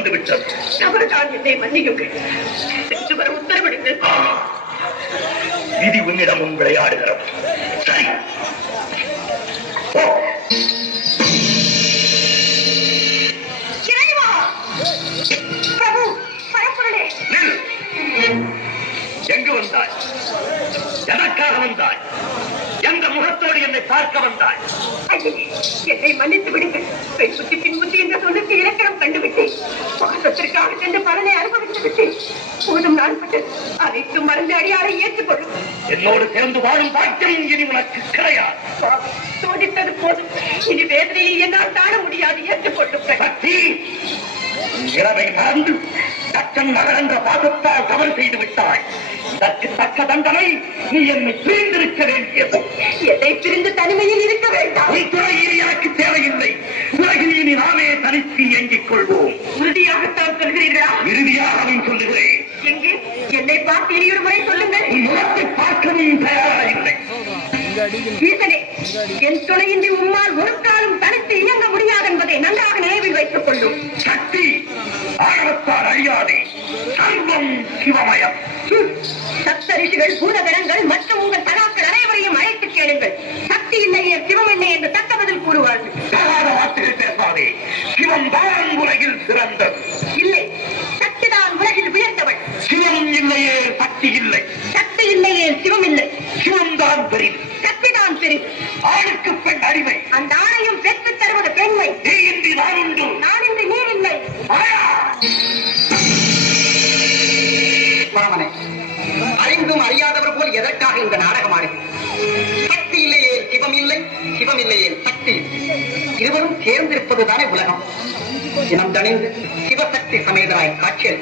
வந்துவிட்டது. அவர்தான் என்னை மன்னியுங்கள். உத்தரவிடுங்கள். விதி உன்னிடமும் விளையாடுகிறோம். சரி, பிரபு, பரம்பொருளே, எங்கு வந்தாய்? எதற்காக வந்தாய்? எந்த முகத்தோடு என்னை பார்க்க வந்தாய்? என்னை மன்னித்து விடுங்கள். பெண் புத்தி பின்புத்தி என்ற சொல்லுக்கு இலக்கணம் கண்டுவிட்டேன். பாசத்திற்காக சென்று பலனை அனுபவித்து விட்டேன். போதும் நான் பட்டது அனைத்தும் மறந்து அடியாரை ஏற்றுக்கொள்ளும். என்னோடு சேர்ந்து வாழும் பாக்கியம் இனி உனக்கு கிடையாது. சோதித்தது போதும். இனி வேதனையை என்னால் தாழ முடியாது. ஏற்றுக்கொள்ளும். சக்தி, இரவை மறந்து தக்கன் நகர் என்ற பாசத்தால் தவறு செய்து விட்டாய். இதற்கு தக்க தண்டனை நீ என்னை பிரிந்திருக்க வேண்டியது. எதை பிரிந்து தனிமையில் இருக்க வேண்டாம். துறையில் எனக்கு தேவையில்லை. உலகில் இனி நாமே தனித்து இயங்கிக் கொள்வோம். உறுதியாகத்தான் சொல்கிறீர்களா? இறுதியாகவும் சொல்லுகிறேன். எங்கே என்னை பார்த்து இனியொரு முறை சொல்லுங்கள். உன் முகத்தை பார்க்கவும் தயாராக இல்லை. ஈசனே, என் துணையின்றி உம்மால் ஒரு காலம் தனித்து இயங்க முடியாது என்பதை நன்றாக நினைவில் வைத்துக் கொள்ளும். சக்தி, ஆணவத்தால் அழியாதே. சர்வம் சிவமயம். சப்தரிஷிகள், பூதகணங்கள் மற்றும் உங்கள் சகாக்கள் அனைவரையும் அழைத்து கேளுங்கள். சக்தி இல்லையே சிவம் இல்லை என்று தக்க பதில் கூறுவார்கள். வார்த்தைகள் பேசாதே. சிவம் தான் உலகில் சிறந்தது. இல்லை, சக்திதான் உலகில் உயர்ந்தவள். சிவம் இல்லையே சக்தி இல்லை. சக்தி இல்லையே சிவம் இல்லை. சிவம் தான் பெரிது, சக்தி தான் பெரிது. ஆணுக்கு பெண் அடிமை. அந்த ஆணையும் பெற்று தருவது பெண்மை. நீ இன்றி நான் உண்டு, நான் இன்றி நீர் இல்லை. மாமனே, அறிந்தும் அறியாதவர் போல் எதற்காக இந்த நாடகம் ஆடுகிறது? சக்தி இல்லையே சிவம் இல்லை, சிவம் இல்லையே சக்தி. இருவரும் சேர்ந்திருப்பதுதானே உலகம். இனம் தணிந்து சிவசக்தி சமேதராய் காட்சியல்.